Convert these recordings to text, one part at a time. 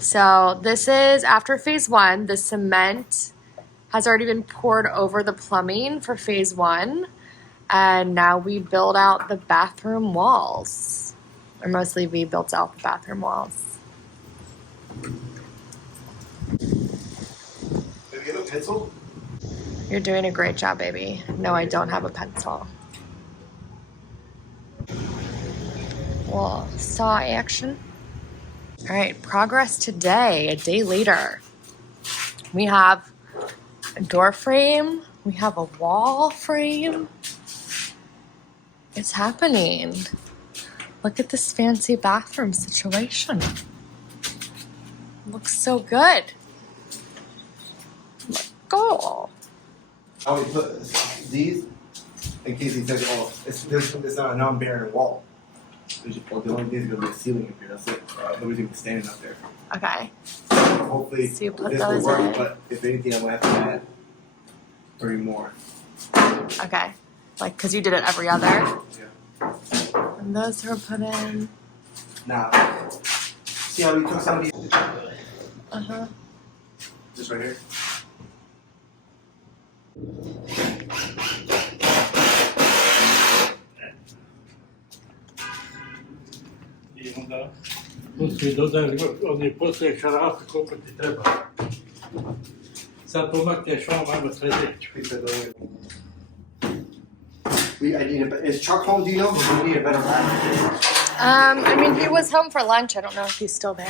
So this is after phase one. The cement has already been poured over the plumbing for phase one. And now we build out the bathroom walls. Or mostly we built out the bathroom walls. Can we get a pencil? You're doing a great job, baby. No, I don't have a pencil. Well, saw action. All right, progress today, a day later. We have a door frame. We have a wall frame. It's happening. Look at this fancy bathroom situation. Looks so good. Go. I would put these in case he says, oh, it's not a non-barren wall. The only thing is going to be a ceiling up here. That's it. Nobody's going to be standing up there. Okay. Hopefully, So you put this those will work, in. but if anything, I'm going to have to add 3 more. Okay. Like, because you did it every other. Yeah. And those are put in. Now, see how we took some of these? Uh-huh. Just right here. Pustili dodali, oni poslije šarafu koliko ti treba. Sad pomakneš ovom, ajmo sljedeću. I need a. Is Chuck home? Do you know? Do we need a better ladder? I mean, he was home for lunch. I don't know if he's still there.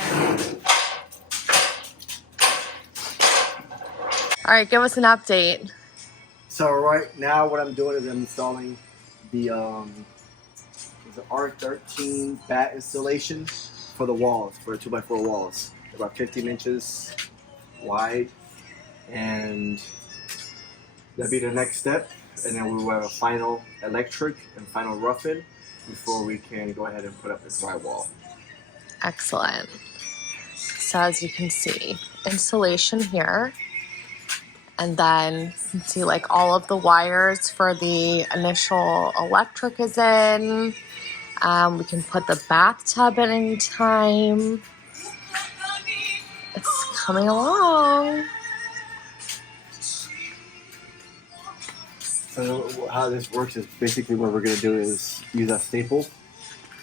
All right, give us an update. So right now, what I'm doing is I'm installing the R13 bat installation for the walls, for the 2x4 walls. They're about 15 inches wide, and that'll be the next step. And then we will have a final electric and final rough-in before we can go ahead and put up the drywall. Excellent. So as you can see, installation here. And then you can see like all of the wires for the initial electric is in. We can put the bathtub in any time. It's coming along. So how this works is basically what we're going to do is use a staple.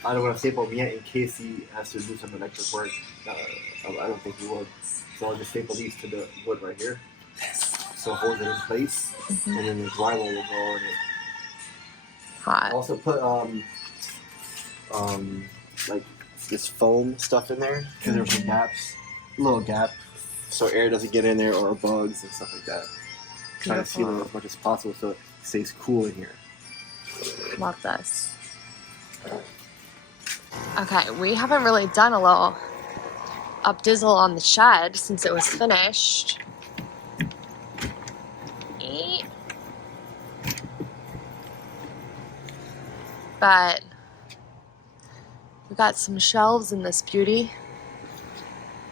I don't want to staple him yet in case he has to do some electric work. I don't think he would. So I'll just staple these to the wood right here. So hold it in place, and then the drywall will go on it. Hot. Also put like this foam stuff in there because there's some gaps, a little gap, so air doesn't get in there or bugs and stuff like that. Try to seal it as much as possible so it stays cool in here. Love this. Okay, we haven't really done a little up-dizzle on the shed since it was finished. But we got some shelves in this beauty.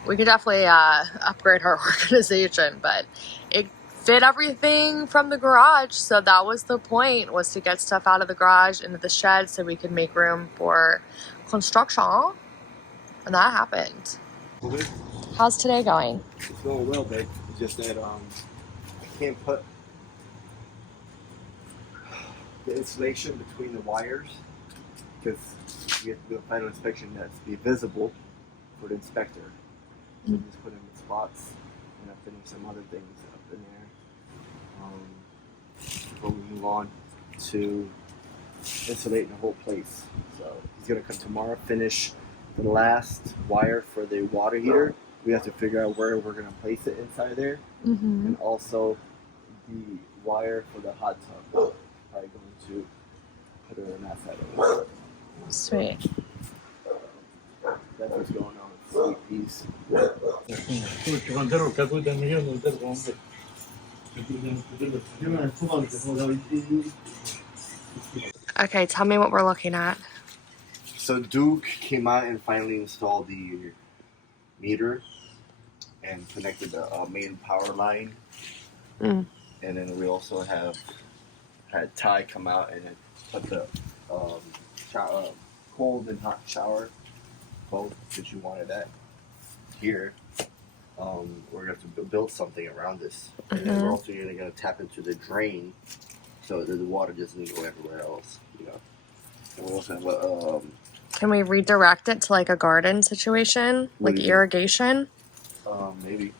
We could definitely upgrade our organization, but it fit everything from the garage. So that was the point, was to get stuff out of the garage into the shed so we could make room for construction. And that happened. Okay. How's today going? It's going well, babe. It's just that I can't put the insulation between the wires because we have to do a final inspection that's be visible for the inspector. So just put in the spots and I finished some other things up in there before we move on to insulating the whole place. So he's gonna come tomorrow, finish the last wire for the water heater. We have to figure out where we're gonna place it inside there, and also the wire for the hot tub. Probably going to put it on that side of it. Sweet. That's what's going on with Sweet Peas. Tu ću vam drvo, kad budem jedno drvo, onda Okay, tell me what we're looking at. So Duke came out and finally installed the meter and connected the main power line. And then we also had Ty come out and put the cold and hot shower, both, because you wanted that here. we're gonna have to build something around this, and then we're also gonna tap into the drain, so that the water doesn't go everywhere else. You know, and we'll also have a. Can we redirect it to like a garden situation, like irrigation? Maybe.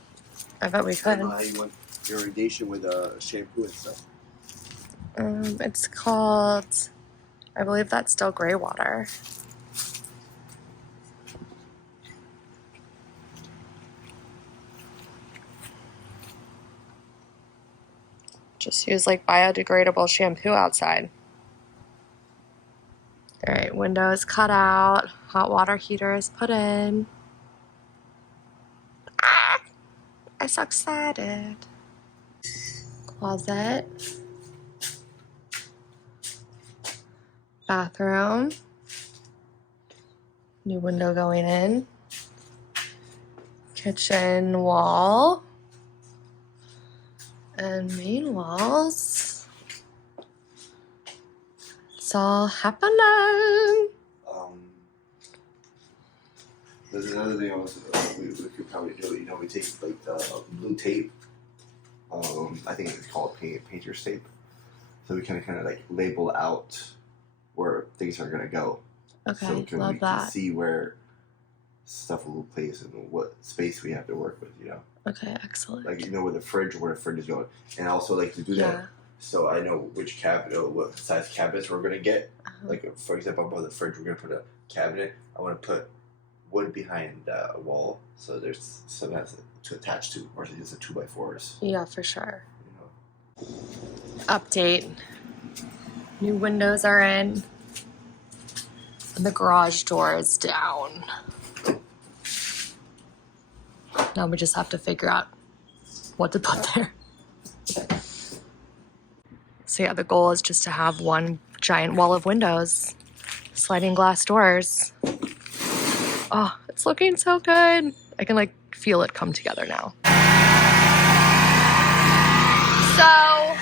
I bet we I could. don't know how you want irrigation with shampoo and stuff. It's called, I believe that's still gray water. Just use like biodegradable shampoo outside. All right, window is cut out. Hot water heater is put in. Ah, I'm so excited. Closet. Bathroom. New window going in. Kitchen wall. And main walls. It's all happening. There's another thing also we could probably do. You know, we take like the blue tape. I think it's called painter's tape. So we kind of like label out where things are gonna go. Okay, so love we that. can see where stuff will place and what space we have to work with. You know. Okay, excellent. Like you know where the fridge is going, and also like to do that. So I know which cabinet, what size cabinets we're gonna get. Like for example, above the fridge, we're gonna put a cabinet. I want to put wood behind a wall, so there's something to attach to, or just a 2x4s. Yeah, for sure. You know. Update. New windows are in. And the garage door is down. Now we just have to figure out what to put there. So yeah, the goal is just to have one giant wall of windows, sliding glass doors. Oh, it's looking so good. I can like feel it come together now. So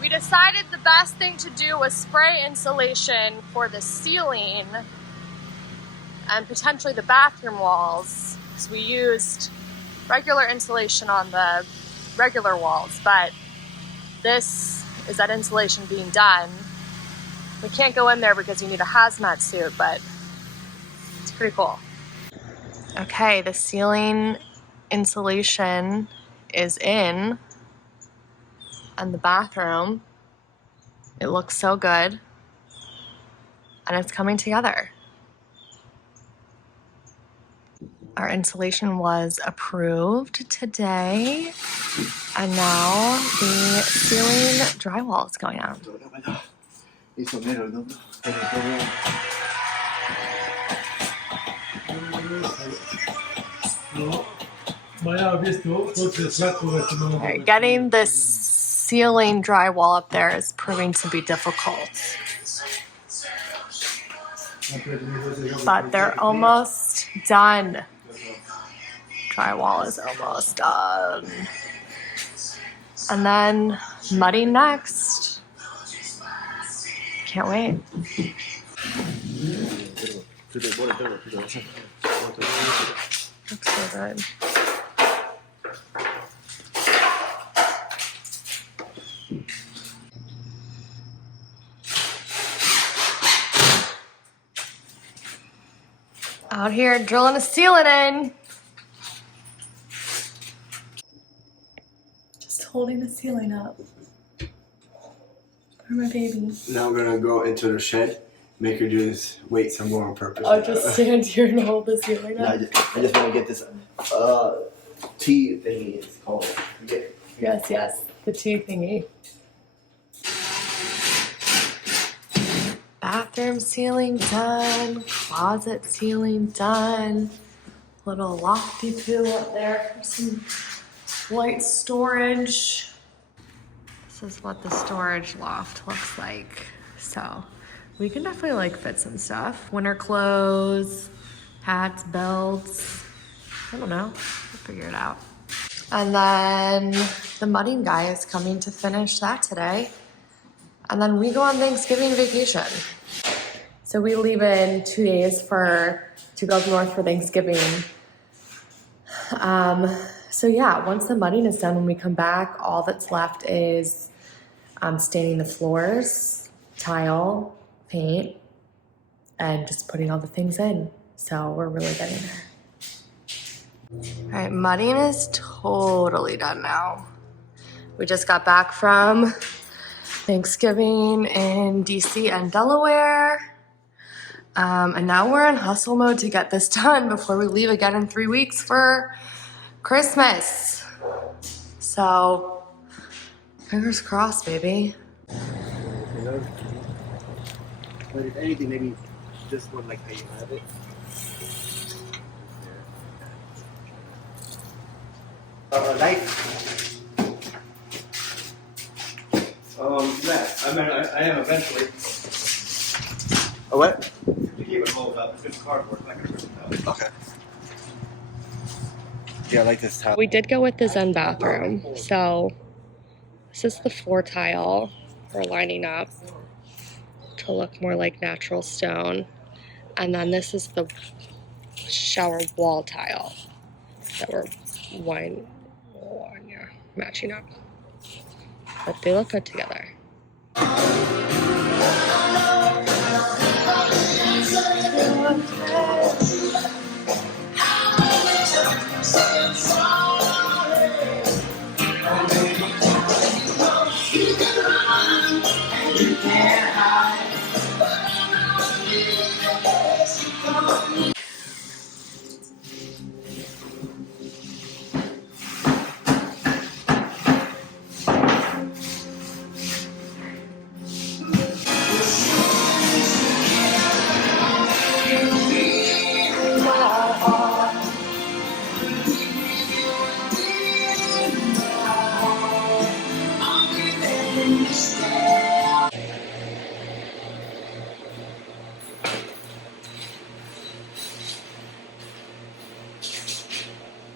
we decided the best thing to do was spray insulation for the ceiling and potentially the bathroom walls. So we used regular insulation on the regular walls, but this is that insulation being done. We can't go in there because you need a hazmat suit, but it's pretty cool. Okay, the ceiling insulation is in, and the bathroom. It looks so good, and it's coming together. Our insulation was approved today, and now the ceiling drywall is going on. Right, getting this ceiling drywall up there is proving to be difficult. But they're almost done. Drywall is almost done. And then mudding next. Can't wait. Looks so good. Out here drilling a ceiling in. Just holding the ceiling up for my baby. Now I'm gonna go into the shed, make her do this weight some more on purpose. I'll just stand here and hold the ceiling up. I just want to get this T thingy. It's called. Yes, the T thingy. Bathroom ceiling done, closet ceiling done, little lofty poo up there for some light storage. This is what the storage loft looks like. So we can definitely like fit some stuff. Winter clothes, hats, belts. I don't know, we'll figure it out. And then the mudding guy is coming to finish that today. And then we go on Thanksgiving vacation. So we leave in 2 days to go up north for Thanksgiving. So yeah, once the mudding is done, when we come back, all that's left is staining the floors, tile, paint, and just putting all the things in. So we're really getting there. All right, mudding is totally done now. We just got back from Thanksgiving in DC and Delaware. And now we're in hustle mode to get this done before we leave again in 3 weeks for Christmas. So, fingers crossed, baby. But if anything, maybe this one, like how you have it. Knife. Yeah, I am eventually. A what? To keep it rolled up, it's just cardboard. Like Okay. Yeah, I like this tile. We did go with the Zen bathroom. So, this is the floor tile we're lining up to look more like natural stone. And then this is the shower wall tile that we're matching up. But they look good together.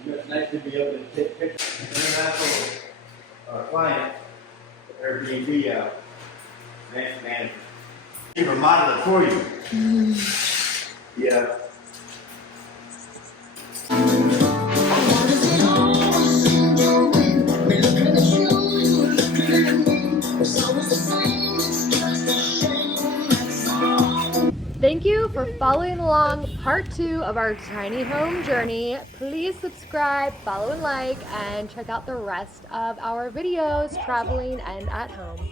It's nice to be able to take pictures. International client, Airbnb manager. He remodeled it for you. Yeah. Thank you for following along part 2 of our tiny home journey. Please subscribe, follow and like, and check out the rest of our videos traveling and at home.